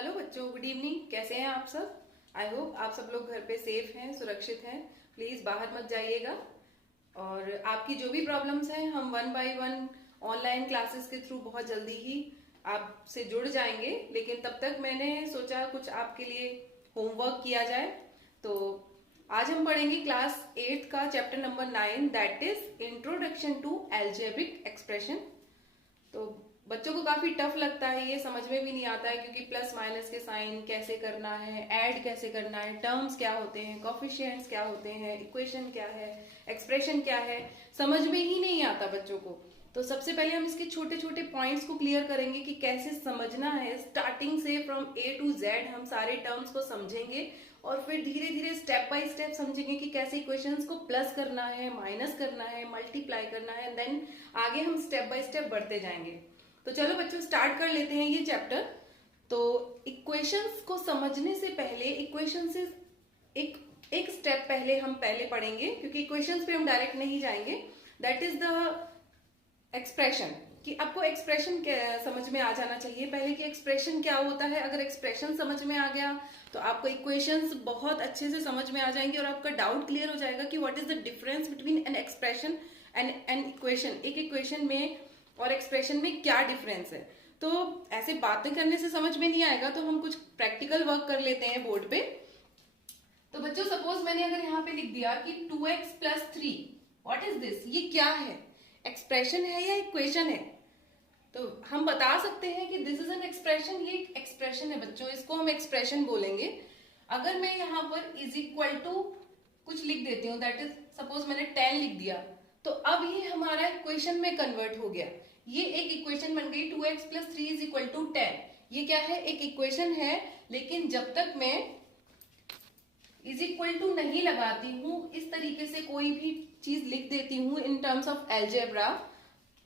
Hello बच्चों, good evening. कैसे हैं आप सब? आई होप आप सब लोग घर पे सेफ हैं, सुरक्षित हैं। प्लीज बाहर मत जाइएगा। और आपकी जो भी प्रॉब्लम्स हैं हम one by one online classes के थ्रू बहुत जल्दी ही आपसे जुड़ जाएंगे। लेकिन तब तक मैंने सोचा कुछ आपके लिए होमवर्क किया जाए। तो आज हम पढ़ेंगे क्लास 8 का chapter number 9, that is introduction to algebraic expression. तो बच्चों को काफी टफ लगता है, ये समझ में भी नहीं आता है क्योंकि प्लस माइनस के साइन कैसे करना है, ऐड कैसे करना है, टर्म्स क्या होते हैं, कोफिशिएंट्स क्या होते हैं, इक्वेशन क्या है, एक्सप्रेशन क्या है, समझ में ही नहीं आता बच्चों को। तो सबसे पहले हम इसके छोटे छोटे पॉइंट्स को क्लियर करेंगे कि कैसे समझना है। स्टार्टिंग से फ्रॉम ए टू जेड हम सारे टर्म्स को समझेंगे और फिर धीरे धीरे स्टेप बाय स्टेप समझेंगे कि कैसे इक्वेशंस को प्लस करना है, माइनस करना है, मल्टीप्लाई करना है। देन आगे हम स्टेप बाय स्टेप बढ़ते जाएंगे। तो चलो बच्चों स्टार्ट कर लेते हैं ये चैप्टर। तो इक्वेशंस को समझने से पहले इक्वेशन से एक एक स्टेप पहले हम पढ़ेंगे, क्योंकि इक्वेशंस पे हम डायरेक्ट नहीं जाएंगे। दैट इज द एक्सप्रेशन, कि आपको एक्सप्रेशन समझ में आ जाना चाहिए पहले कि एक्सप्रेशन क्या होता है। अगर एक्सप्रेशन समझ में आ गया तो आपको इक्वेशंस बहुत अच्छे से समझ में आ जाएंगे और आपका डाउट क्लियर हो जाएगा कि what is the difference between an expression and an equation. एक इक्वेशन में और एक्सप्रेशन में क्या डिफरेंस है। तो ऐसे बातें करने से समझ में नहीं आएगा, तो हम कुछ प्रैक्टिकल वर्क कर लेते हैं बोर्ड पे। तो बच्चों सपोज मैंने अगर यहाँ पे लिख दिया कि 2x plus 3, what is this, ये क्या है, एक्सप्रेशन है या इक्वेशन है। तो हम बता सकते हैं कि दिस इज एन एक्सप्रेशन, ये एक एक्सप्रेशन है बच्चों, इसको हम एक्सप्रेशन बोलेंगे। अगर मैं यहाँ पर इज इक्वल टू कुछ लिख देती हूँ, दैट इज सपोज मैंने 10 लिख दिया, तो अब ये हमारा इक्वेशन में कन्वर्ट हो गया। ये एक इक्वेशन बन गई 2x plus 3 is equal to 10। ये क्या है, एक इक्वेशन है। लेकिन जब तक मैं इज इक्वल टू नहीं लगाती हूं, इस तरीके से कोई भी चीज लिख देती हूं in terms of algebra,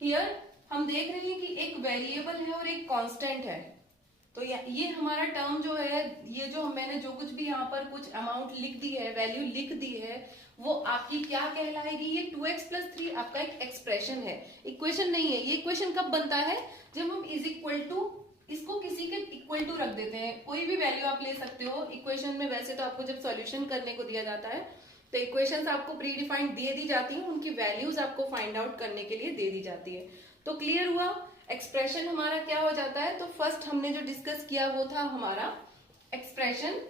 here हम देख रहे हैं कि एक वेरिएबल है और एक कांस्टेंट है। तो ये हमारा टर्म जो है, ये जो मैंने जो कुछ भी यहाँ पर कुछ अमाउंट लिख दी है, वैल्यू लिख दी है, वो आपकी क्या कहलाएगी, ये 2x प्लस 3 आपका एक एक्सप्रेशन है, इक्वेशन नहीं है। ये इक्वेशन कब बनता है, जब हम इज इक्वल टू इसको किसी के इक्वल टू रख देते हैं। कोई भी वैल्यू आप ले सकते हो इक्वेशन में। वैसे तो आपको जब सॉल्यूशन करने को दिया जाता है तो इक्वेशंस आपको प्री डिफाइंड दे दी जाती हैं, उनकी वैल्यूज आपको फाइंड आउट करने के लिए दे दी जाती है। तो क्लियर हुआ, एक्सप्रेशन हमारा क्या हो जाता है। तो फर्स्ट हमने जो डिस्कस किया वो था हमारा एक्सप्रेशन।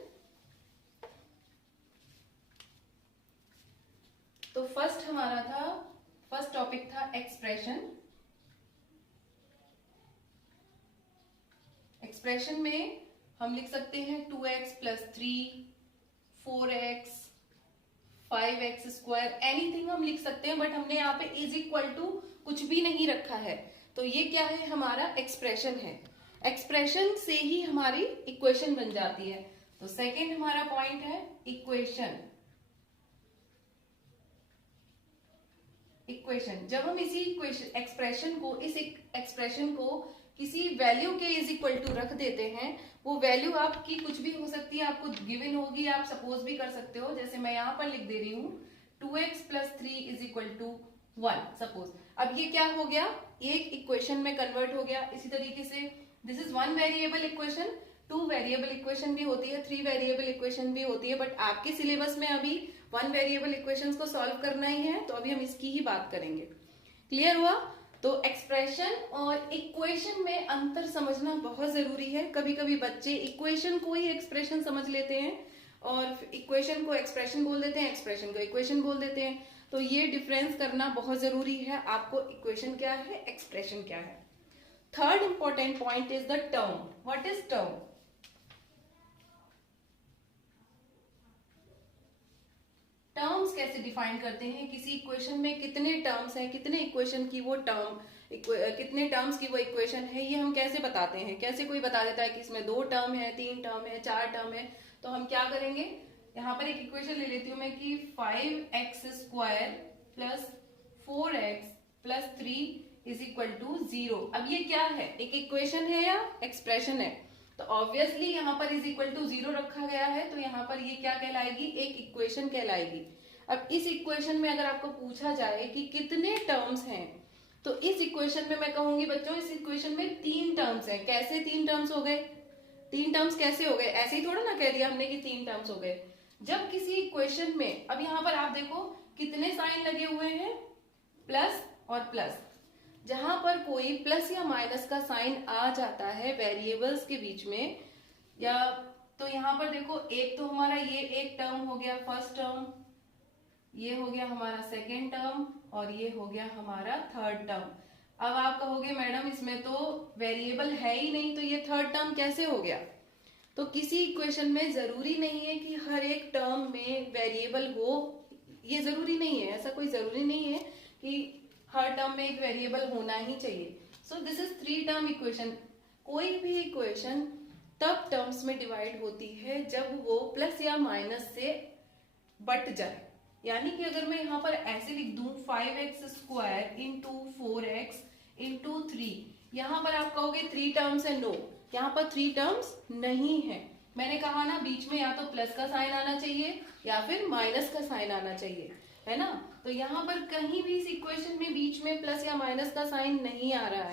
तो फर्स्ट टॉपिक था एक्सप्रेशन। एक्सप्रेशन में हम लिख सकते हैं 2x plus 3, 4x, 5x square, anything हम लिख सकते हैं। बट हमने यहाँ पे इज इक्वल टू कुछ भी नहीं रखा है, तो ये क्या है, हमारा एक्सप्रेशन है। एक्सप्रेशन से ही हमारी इक्वेशन बन जाती है। तो सेकेंड हमारा पॉइंट है इक्वेशन। इक्वेशन जब हम इसी एक्सप्रेशन को किसी वैल्यू के इज इक्वल टू रख देते हैं, वो वैल्यू आपकी कुछ भी हो सकती है, आपको गिवन होगी, आप सपोज भी कर सकते हो। जैसे मैं यहां पर लिख दे रही हूं 2x plus 3 is equal to 1 suppose. अब ये क्या हो गया, एक इक्वेशन में कन्वर्ट हो गया। इसी तरीके से this is 1 variable equation, 2 variable equation भी होती है, 3 वेरिएबल इक्वेशन भी होती है। बट आपके सिलेबस में अभी 1 वेरिएबल इक्वेशंस को सॉल्व करना ही है, तो अभी हम इसकी ही बात करेंगे। क्लियर हुआ। तो एक्सप्रेशन और इक्वेशन में अंतर समझना बहुत जरूरी है। कभी कभी बच्चे इक्वेशन को ही एक्सप्रेशन समझ लेते हैं और इक्वेशन को एक्सप्रेशन बोल देते हैं, एक्सप्रेशन को इक्वेशन बोल देते हैं। तो ये डिफरेंस करना बहुत जरूरी है, आपको इक्वेशन क्या है, एक्सप्रेशन क्या है। Third important point is the term. What is term. Terms कैसे डिफाइन करते हैं, किसी इक्वेशन में कितने टर्म्स हैं, कितने इक्वेशन की वो कितने टर्म्स की वो इक्वेशन है, ये हम कैसे बताते हैं। कैसे कोई बता देता है कि इसमें 2 टर्म है, 3 टर्म है, 4 टर्म है, तो हम क्या करेंगे, यहाँ पर एक इक्वेशन ले लेती हूँ मैं कि 5x square plus 4x plus 3 is equal to 0। अब ये क्या है, एक इक्वेशन है या एक्सप्रेशन है। तो ऑब्वियसली यहाँ पर इज इक्वल टू 0 रखा गया है, तो यहाँ पर ये क्या कहलाएगी, एक इक्वेशन कहलाएगी। अब इस इक्वेशन में अगर आपको पूछा जाए कि कितने टर्म्स हैं, तो इस इक्वेशन में मैं कहूंगी बच्चों, इस इक्वेशन में 3 टर्म्स हैं। कैसे 3 टर्म्स हो गए, 3 टर्म्स कैसे हो गए? ऐसे ही थोड़ा ना कह दिया हमने कि 3 टर्म्स हो गए। जब किसी इक्वेशन में, अब यहाँ पर आप देखो कितने साइन लगे हुए हैं, प्लस और प्लस। जहां पर कोई प्लस या माइनस का साइन आ जाता है वेरिएबल्स के बीच में, या तो यहाँ पर देखो एक तो हमारा ये एक टर्म हो गया फर्स्ट टर्म, ये हो गया हमारा सेकेंड टर्म, और ये हो गया हमारा थर्ड टर्म। अब आप कहोगे मैडम इसमें तो वेरिएबल है ही नहीं, तो ये थर्ड टर्म कैसे हो गया? तो किसी इक्वेशन में जरूरी नहीं है कि हर एक टर्म में वेरिएबल हो, ये जरूरी नहीं है, ऐसा कोई जरूरी नहीं है कि हर टर्म में एक वेरिएबल होना ही चाहिए। So this is 3 term equation. कोई भी इक्वेशन तब टर्म्स में डिवाइड होती है जब वो प्लस या माइनस से बट जाए। यानी कि अगर मैं यहाँ पर ऐसे लिख दूं 5x² इंटू 4x इंटू 3, यहाँ पर आप कहोगे 3 टर्म्स है, नो, यहाँ पर 3 टर्म्स नहीं है। मैंने कहा ना बीच में या तो प्लस का साइन आना चाहिए या फिर माइनस का साइन आना चाहिए, है ना। तो यहाँ पर कहीं भी इस इक्वेशन में बीच में प्लस या माइनस का साइन नहीं आ रहा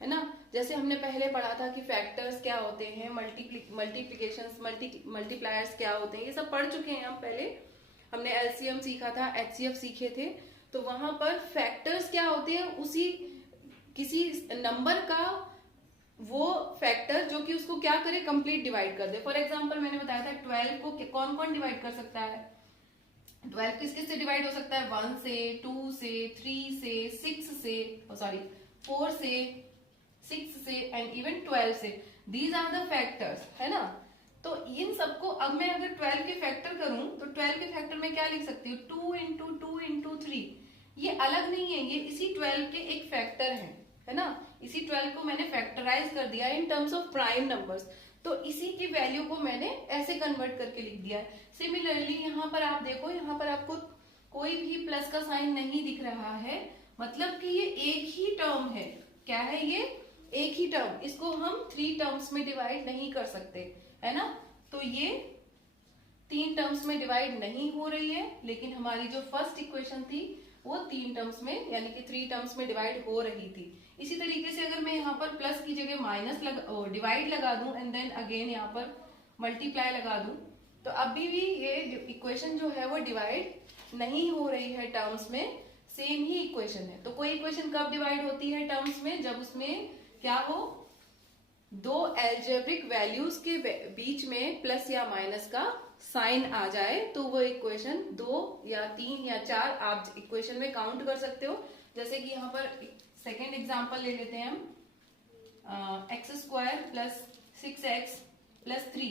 है ना। जैसे हमने पहले पढ़ा था कि फैक्टर्स क्या होते हैं, मल्टीप्लीकेशंस, मल्टीप्लायर्स क्या होते हैं, ये सब पढ़ चुके हैं हम पहले। हमने एलसीएम सीखा था, एचसीएफ सीखे थे। तो वहां पर फैक्टर्स क्या होते हैं, उसी किसी नंबर का वो फैक्टर जो कि उसको क्या करे, कंप्लीट डिवाइड कर दे। फॉर एग्जांपल मैंने बताया था 12 को कौन कौन डिवाइड कर सकता है? 12 किस किस से डिवाइड हो सकता है? 1 से, 2 से, 3 से, 6 से, सॉरी 4 से, 6 से एंड इवन 12 से। दीज आर द फैक्टर्स, है ना। तो इन सबको अब मैं अगर 12 के फैक्टर करूं तो 12 के फैक्टर में क्या लिख सकती हूँ? 2 इंटू 2 इंटू 3। ये अलग नहीं है, ये इसी 12 के एक फैक्टर है ना। इसी 12 को मैंने फैक्टराइज कर दिया in terms of prime numbers. तो इसी की वैल्यू को मैंने ऐसे कन्वर्ट करके लिख दिया है। सिमिलरली यहाँ पर आप देखो, यहाँ पर आपको कोई भी प्लस का साइन नहीं दिख रहा है, मतलब कि ये एक ही टर्म है। क्या है ये? एक ही टर्म। इसको हम 3 टर्म्स में डिवाइड नहीं कर सकते, है ना। तो ये 3 टर्म्स में डिवाइड नहीं हो रही है, लेकिन हमारी जो फर्स्ट इक्वेशन थी वो 3 टर्म्स में यानी कि 3 टर्म्स में डिवाइड हो रही थी। इसी तरीके से अगर मैं यहाँ पर प्लस की जगह माइनस डिवाइड लगा दूं एंड देन अगेन यहाँ पर मल्टीप्लाई लगा दूं, तो अभी भी ये इक्वेशन जो है वो डिवाइड नहीं हो रही है टर्म्स में, सेम ही इक्वेशन है। तो कोई इक्वेशन कब डिवाइड होती है टर्म्स में? जब उसमें क्या हो, 2 एल्जेब्रिक वैल्यूज के बीच में प्लस या माइनस का साइन आ जाए, तो वो इक्वेशन 2 या 3 या 4 आप इक्वेशन में काउंट कर सकते हो। जैसे कि यहाँ पर सेकेंड एग्जांपल ले लेते हैं हम, x² प्लस 6x प्लस 3।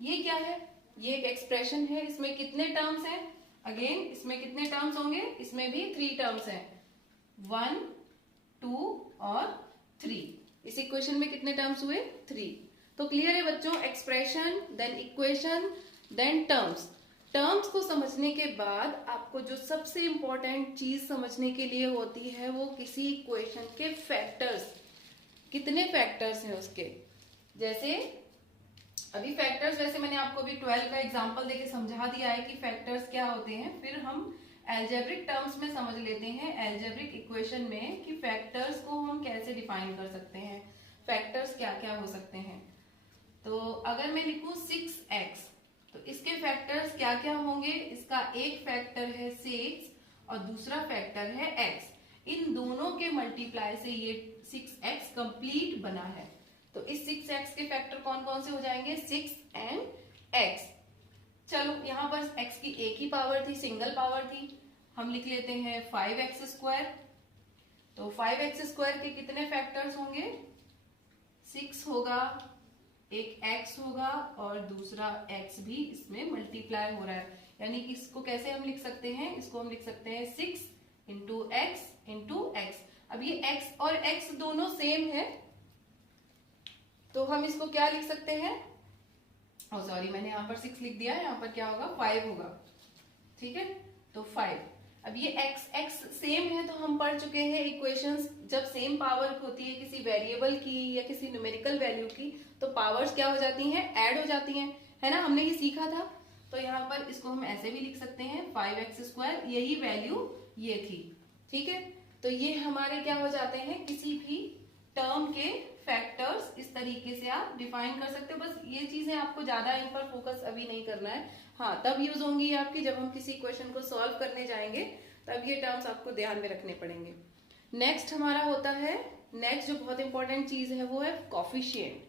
ये क्या है? ये एक एक्सप्रेशन है। इसमें कितने टर्म्स हैं? अगेन इसमें कितने टर्म्स होंगे? इसमें भी 3 टर्म्स हैं, 1, 2 और 3। इस इक्वेशन में कितने टर्म्स हुए? 3। तो क्लियर है बच्चों? Expression, then equation, then terms. Terms को समझने के बाद आपको जो सबसे इंपॉर्टेंट चीज समझने के लिए होती है वो किसी इक्वेशन के फैक्टर्स, कितने फैक्टर्स हैं उसके। जैसे अभी फैक्टर्स, वैसे मैंने आपको अभी 12 का एग्जांपल देके समझा दिया है कि फैक्टर्स क्या होते हैं। फिर हम एल्जेब्रिक टर्म्स में समझ लेते हैं, एल्जेब्रिक इक्वेशन में, कि फैक्टर्स को हम कैसे डिफाइन कर सकते हैं, फैक्टर्स क्या क्या हो सकते हैं। तो अगर मैं लिखूं 6x, तो इसके फैक्टर्स क्या क्या होंगे? इसका एक फैक्टर है 6 और दूसरा फैक्टर है x। इन दोनों के मल्टीप्लाई से ये 6x कंप्लीट बना है। तो इस 6x के फैक्टर कौन कौन से हो जाएंगे? 6 एंड x। चलो यहाँ पर x की एक ही पावर थी, सिंगल पावर थी, हम लिख लेते हैं 5x²। तो 5x² के कितने फैक्टर्स होंगे? 6 होगा, एक x होगा और दूसरा x भी इसमें मल्टीप्लाई हो रहा है। यानी कि इसको कैसे हम लिख सकते हैं? इसको हम लिख सकते हैं 6 इंटू x इंटू x। अब ये x और x दोनों सेम है, तो हम इसको क्या लिख सकते हैं? सॉरी, मैंने यहाँ पर 6 लिख दिया है, यहाँ पर क्या होगा? 5 होगा, ठीक है। तो 5। अब ये x सेम है, तो हम पढ़ चुके हैं इक्वेशंस, जब सेम पावर होती है किसी वेरिएबल की या किसी न्यूमेरिकल वैल्यू की, तो पावर्स क्या हो जाती हैं? ऐड हो जाती हैं, है ना। हमने ये सीखा था। तो यहाँ पर इसको हम ऐसे भी लिख सकते हैं 5x², यही वैल्यू ये थी, ठीक है। तो ये हमारे क्या हो जाते हैं? किसी भी टर्म के फैक्टर्स इस तरीके से आप डिफाइन कर सकते हो। बस ये चीजें आपको ज्यादा इन पर फोकस अभी नहीं करना है। हाँ, तब यूज होंगी आपकी जब हम किसी क्वेश्चन को सॉल्व करने जाएंगे, तब ये टर्म्स आपको ध्यान में रखने पड़ेंगे। नेक्स्ट हमारा होता है, नेक्स्ट जो बहुत इंपॉर्टेंट चीज है वो है कॉफिशिएंट।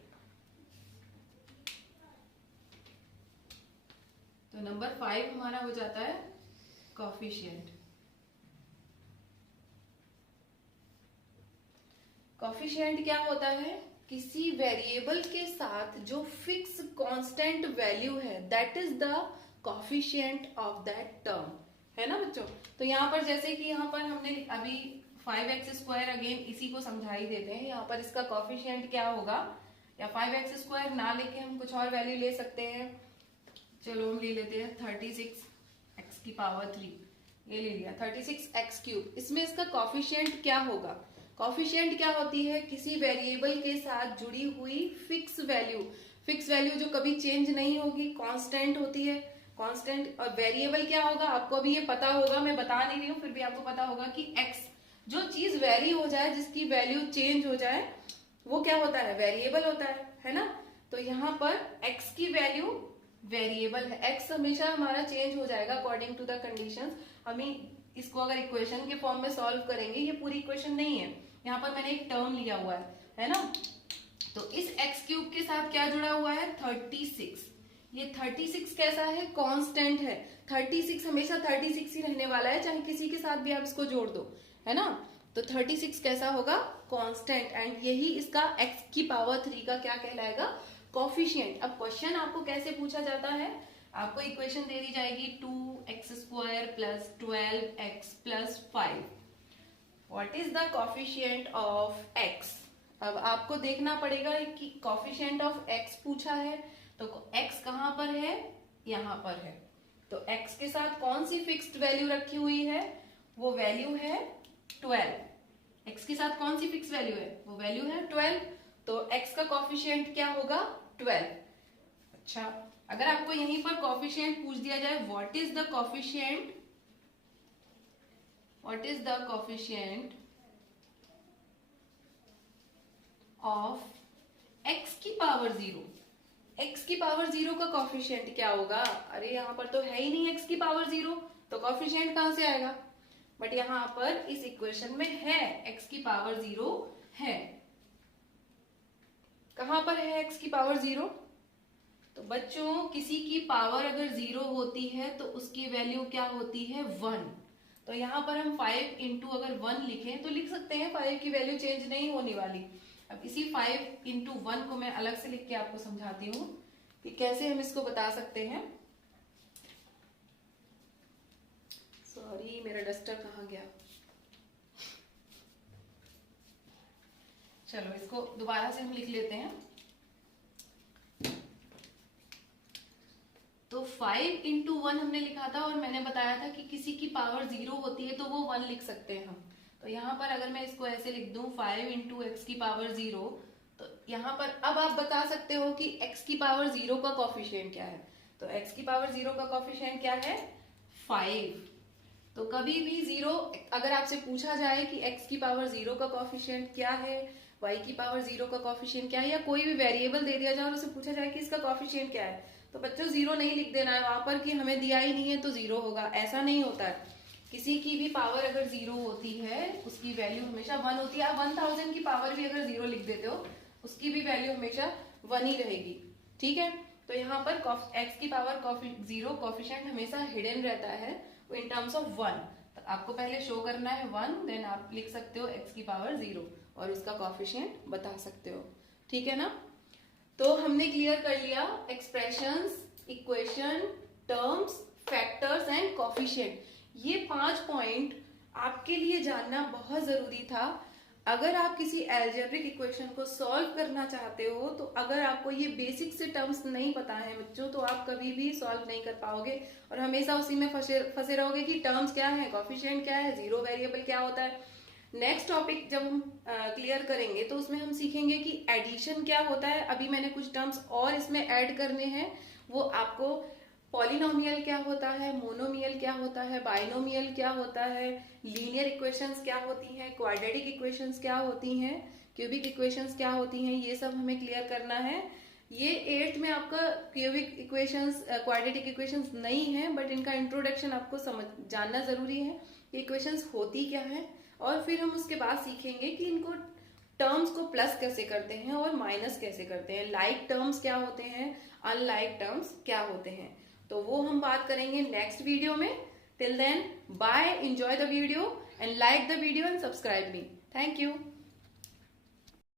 तो नंबर 5 हमारा हो जाता है कॉफिशिएंट। कॉफिशिएंट क्या होता है? किसी वेरिएबल के साथ जो फिक्स कांस्टेंट वैल्यू है, that is the coefficient of that term, है ना बच्चों। तो यहाँ पर जैसे कि यहाँ पर हमने अभी 5x², अगेन इसी को समझा ही देते हैं। यहाँ पर इसका कॉफिशिएंट क्या होगा, या 5x² ना लेके हम कुछ और वैल्यू ले सकते हैं। चलो हम ले लेते हैं 36x⁻3, ये ले लिया 36x³। इसमें इसका कॉफिशिएंट क्या होगा? कॉफिशिएंट क्या होती है? किसी वेरिएबल के साथ जुड़ी हुई फिक्स वैल्यू। फिक्स वैल्यू जो कभी चेंज नहीं होगी, कांस्टेंट होती है, कांस्टेंट। और वेरिएबल क्या होगा आपको अभी ये पता होगा, मैं बता नहीं रही हूँ फिर भी आपको पता होगा कि x, जो चीज वेरी हो जाए, जिसकी वैल्यू चेंज हो जाए, वो क्या होता है? वेरिएबल होता है ना। तो यहाँ पर x की वैल्यू वेरिएबल है, x हमेशा हमारा चेंज हो जाएगा अकॉर्डिंग टू द कंडीशंस। हमें इसको अगर इक्वेशन के फॉर्म में सॉल्व करेंगे, ये पूरी इक्वेशन नहीं है, यहाँ पर मैंने एक टर्म लिया हुआ है ना। तो इस x³ के साथ क्या जुड़ा हुआ है? 36। ये 36 कैसा है? कांस्टेंट है। 36 हमेशा 36 ही रहने वाला है, चाहे किसी के साथ भी आप इसको जोड़ दो, है ना। तो 36 कैसा होगा? कांस्टेंट। एंड यही इसका x⁻3 का क्या कहलाएगा? कॉफिशिएंट। अब क्वेश्चन आपको कैसे पूछा जाता है? आपको इक्वेशन दे दी जाएगी 2x² + 12x + 5। What is the coefficient of x? अब आपको देखना पड़ेगा कि कॉफिशिएंट ऑफ x पूछा है, तो x कहां पर है? यहां पर है। तो x के साथ कौन सी फिक्स्ड वैल्यू रखी हुई है? वो वैल्यू है 12। x के साथ कौन सी फिक्स वैल्यू है? वो वैल्यू है 12। तो x का कॉफिशिएंट क्या होगा? 12। अच्छा, अगर आपको यहीं पर कॉफिशिएंट पूछ दिया जाए, what is the coefficient, what is the coefficient of x⁻0, x⁻0 का कॉफिशिएंट क्या होगा? अरे यहाँ पर तो है ही नहीं x⁻0, तो कॉफिशिएंट कहां से आएगा? बट यहाँ पर इस इक्वेशन में है, x⁻0 है। कहां पर है x⁻0? तो बच्चों, किसी की पावर अगर 0 होती है तो उसकी वैल्यू क्या होती है? 1। तो यहाँ पर हम 5 इंटू अगर 1 लिखें तो लिख सकते हैं, 5 की वैल्यू चेंज नहीं होने वाली। अब इसी 5 इंटू 1 को मैं अलग से लिख के आपको समझाती हूँ कि कैसे हम इसको बता सकते हैं। सॉरी, मेरा डस्टर कहाँ गया? चलो इसको दोबारा से हम लिख लेते हैं। तो 5 इंटू 1 हमने लिखा था, और मैंने बताया था कि किसी की पावर 0 होती है तो वो 1 लिख सकते हैं हम। तो यहाँ पर अगर मैं इसको ऐसे लिख दूं 5 इंटू x⁻0, तो यहाँ पर अब आप बता सकते हो कि x⁻0 का कॉफिशिएंट क्या है। तो x⁻0 का कॉफिशिएंट क्या है? 5। तो कभी भी 0 अगर आपसे पूछा जाए कि x⁻0 का कॉफिशिएंट क्या है, y⁻0 का कॉफिशिएंट क्या है, या कोई भी वेरिएबल दे दिया जाए और उसे पूछा जाए कि इसका कॉफिशिएंट क्या है, तो बच्चों 0 नहीं लिख देना है वहां पर कि हमें दिया ही नहीं है तो 0 होगा। ऐसा नहीं होता है। किसी की भी पावर अगर 0 होती है, उसकी वैल्यू हमेशा 1 होती है। आप 1000 की पावर भी अगर 0 लिख देते हो, उसकी भी वैल्यू हमेशा 1 ही रहेगी। ठीक है, तो यहाँ पर x⁻0 कॉफिशिएंट हमेशा हिडन रहता है इन टर्म्स ऑफ 1। तो आपको पहले शो करना है 1, देन आप लिख सकते हो x⁻0 और उसका कॉफिशिएंट बता सकते हो। ठीक है ना। तो हमने क्लियर कर लिया expressions, equation, terms, factors and coefficient. ये 5 पॉइंट आपके लिए जानना बहुत जरूरी था। अगर आप किसी एल्जेब्रिक इक्वेशन को सॉल्व करना चाहते हो, तो अगर आपको ये बेसिक से टर्म्स नहीं पता है बच्चों, तो आप कभी भी सॉल्व नहीं कर पाओगे और हमेशा उसी में फंसे रहोगे कि टर्म्स क्या है, कॉफिशिएंट क्या है, जीरो वेरिएबल क्या होता है। नेक्स्ट टॉपिक जब हम क्लियर करेंगे तो उसमें हम सीखेंगे कि एडिशन क्या होता है। अभी मैंने कुछ टर्म्स और इसमें ऐड करने हैं, वो आपको पॉलिनोमियल क्या होता है, मोनोमियल क्या होता है, बाइनोमियल क्या होता है, लीनियर इक्वेशंस क्या होती हैं, क्वाड्रेटिक इक्वेशंस क्या होती हैं, क्यूबिक इक्वेशंस क्या होती हैं, ये सब हमें क्लियर करना है। ये 8th में आपका क्यूबिक इक्वेशंस, क्वाड्रेटिक इक्वेशंस नहीं है, बट इनका इंट्रोडक्शन आपको समझ जानना जरूरी है कि इक्वेशंस होती क्या है, और फिर हम उसके बाद सीखेंगे कि इनको टर्म्स को प्लस कैसे करते हैं और माइनस कैसे करते हैं, लाइक टर्म्स क्या होते हैं, अनलाइक टर्म्स क्या होते हैं, तो वो हम बात करेंगे नेक्स्ट वीडियो में। Till then bye, enjoy the video and like the video and subscribe me. Thank you.